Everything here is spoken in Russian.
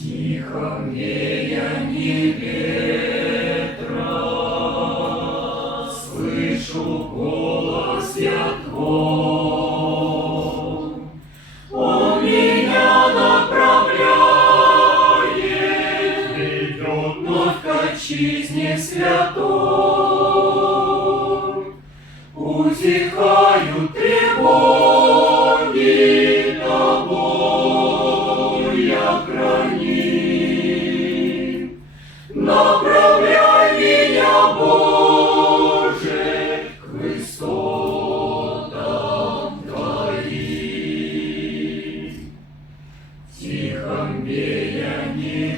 Тихом веянии ветра слышу голос я твой. Он меня направляет, ведет вновь к отчизне святой. Утихают тревоги, тобой я храним. Направляй меня, Боже, к высотам Твоим. В тихом веянии